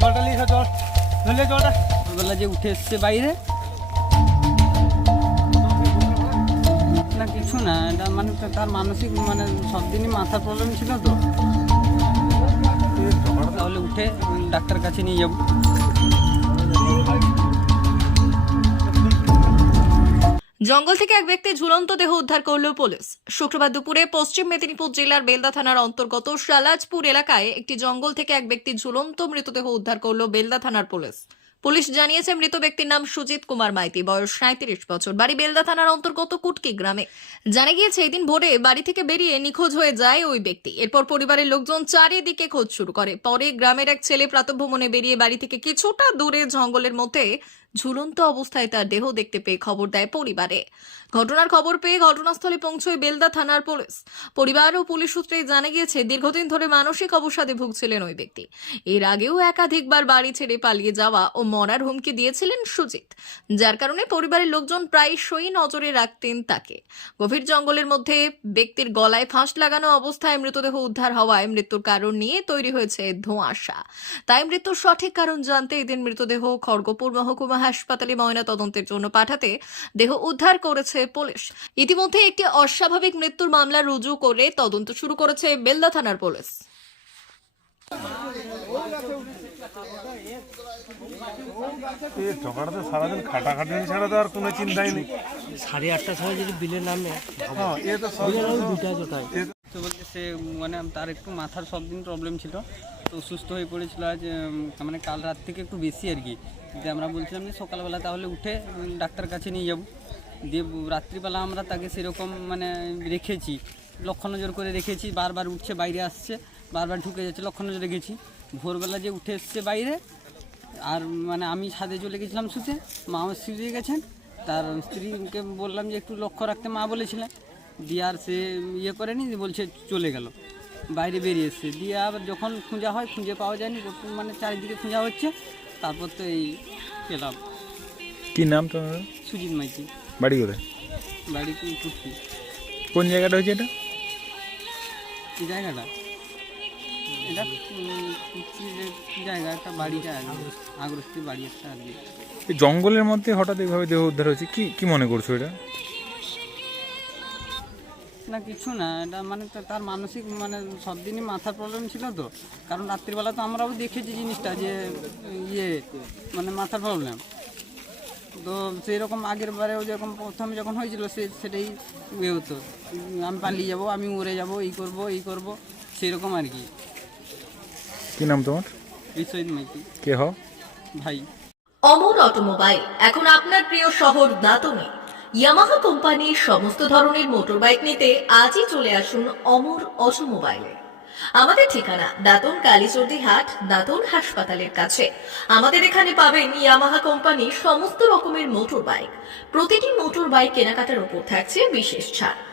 জলটা নিয়ে জল। ধরলে জলটা। যে উঠে এসছে বাইরে। না, কিছু না, এটা মানে তার মানসিক মানে সব দিনই মাথার প্রবলেম ছিল তো। তাহলে উঠে ডাক্তার কাছে নিয়ে যাব। জঙ্গল থেকে এক ব্যক্তি ঝুলন্ত দেহ উদ্ধার করল পুলিশ। শুক্রবার দুপুরে পশ্চিম মেদিনীপুর জেলার বেলদা থানার অন্তর্গত শালাজপুর এলাকায় একটি জঙ্গল থেকে এক ব্যক্তি ঝুলন্ত মৃতদেহ উদ্ধার করল বেলদা থানার পুলিশ। পুলিশ জানিয়েছে, মৃত ব্যক্তির নাম সুজিত কুমার মাইতি। বয়স সাঁত্রিশ বছর। বাড়ি বেলদা থানার অন্তর্গত কুটকি গ্রামে। জানা গিয়েছে, এদিন ভোরে বাড়ি থেকে বেরিয়ে নিখোঁজ হয়ে যায় ওই ব্যক্তি। এরপর পরিবারের লোকজন চারিদিকে খোঁজ শুরু করে। পরে গ্রামের এক ছেলে প্রাতভ্রমণে বেরিয়ে বাড়ি থেকে কিছুটা দূরে জঙ্গলের মধ্যে ঝুলন্ত অবস্থায় তার দেহ দেখতে পেয়ে খবর দেয় পরিবারে। ঘটনার খবর পেয়ে ঘটনাস্থলে পৌঁছয় বেলদা থানার পুলিশ। পরিবার ও পুলিশ সূত্রে জানা গিয়েছে, দীর্ঘদিন ধরে মানসিক অবসাদে ভুগছিলেন ওই ব্যক্তি। এর আগেও একাধিকবার বাড়ি ছেড়ে পালিয়ে যাওয়া ও মরার হুমকি দিয়েছিলেন সুজিত, যার কারণে পরিবারের লোকজন প্রায়শই নজরে রাখতেন তাকে। গভীর জঙ্গলের মধ্যে ব্যক্তির গলায় ফাঁস লাগানো অবস্থায় মৃতদেহ উদ্ধার হওয়ায় মৃত্যুর কারণ নিয়ে তৈরি হয়েছে ধোঁয়াশা। তাই মৃত্যুর সঠিক কারণ জানতে এদিন মৃতদেহ খড়গপুর মহকুমা হাসপাতালে ময়না তদন্তের জন্য পাঠাতে দেহ উদ্ধার করেছে পুলিশ। ইতিমধ্যে একটি অস্বাভাবিক মৃত্যুর মামলা রুজু করে তদন্ত শুরু করেছে বেলদা থানার পুলিশ। এই ঠকাটা তো সারাদিন খাটাখাটি ছাড়া তো আর কোনো চিন্তাই নেই। সাড়ে আটটার সময় যদি বিলে নামে হ্যাঁ এ তো সব দুটা জোটায় তো সে মানে তার একটু মাথার সব দিন প্রবলেম ছিল। তো অসুস্থ হয়ে পড়েছিল আজ মানে কাল রাত থেকে একটু বেশি আর কি। যে আমরা বলছিলাম যে সকালবেলা তাহলে উঠে ডাক্তার কাছে নিয়ে যাব। দিয়ে রাত্রিবেলা আমরা তাকে সেরকম মানে রেখেছি। লক্ষ্য নজর করে রেখেছি বারবার উঠছে বাইরে আসছে। বারবার ঢুকে যাচ্ছে লক্ষ্য নজর গেছি। ভোরবেলা যে উঠে এসছে বাইরে আর মানে আমি ছাদে চলে গেছিলাম শুতে মা আমার শুয়ে গেছেন। তার স্ত্রীকে বললাম যে একটু লক্ষ্য রাখতে মা বলেছিলেন। দিয়ে আর সে ইয়ে করেনি বলছে চলে গেল। বাইরে বেরিয়ে এসছে। দিয়ে আবার যখন খুঁজা হয় খুঁজে পাওয়া যায়নি মানে চারিদিকে খুঁজা হচ্ছে। তারপর তো এই পেলাম। কি নাম তোমার? সুজিত মাইতি। বাড়ি কোথায়? বাড়ি কুটকি কোন জায়গাটা হয়েছে এটা? জায়গাটা? এটা জায়গা একটা বাড়িটা আগ্রস্তি বাড়ি একটা আর কি। জঙ্গলের মধ্যে হঠাৎ এইভাবে দেহ উদ্ধার হয়েছে কি কি মনে করছ এটা? না কিছু না এটা মানে তার মানসিক মানে সব দিনই মাথার প্রবলেম ছিল তো। কারণ রাত্রিবেলা তো আমরাও দেখেছি জিনিসটা যে ইয়ে মানে মাথার প্রবলেম তো সেই রকম আগের বারেও যেরকম প্রথমে যখন হয়েছিল সে সেটাই ইয়ে হতো। আমি পালিয়ে যাব আমি উড়ে যাব এই করব এই করব সেই রকম আর কি। কি নাম তোমার? বিশ্বজিৎ মাইতি। কে হও? ভাই। অমর অটোমোবাইল এখন আপনার প্রিয় শহর দাতনে। ইয়ামাহা কোম্পানির সমস্ত ধরনের মোটরবাইক নিতে আজই চলে আসুন অমর অটোমোবাইলে। আমাদের ঠিকানা দাতন কালীচর্দি হাট দাতন হাসপাতালের কাছে। আমাদের এখানে পাবেন ইয়ামাহা কোম্পানির সমস্ত রকমের মোটর বাইক প্রতিটি মোটর বাইক কেনাকাটার উপর থাকছে বিশেষ ছাড়।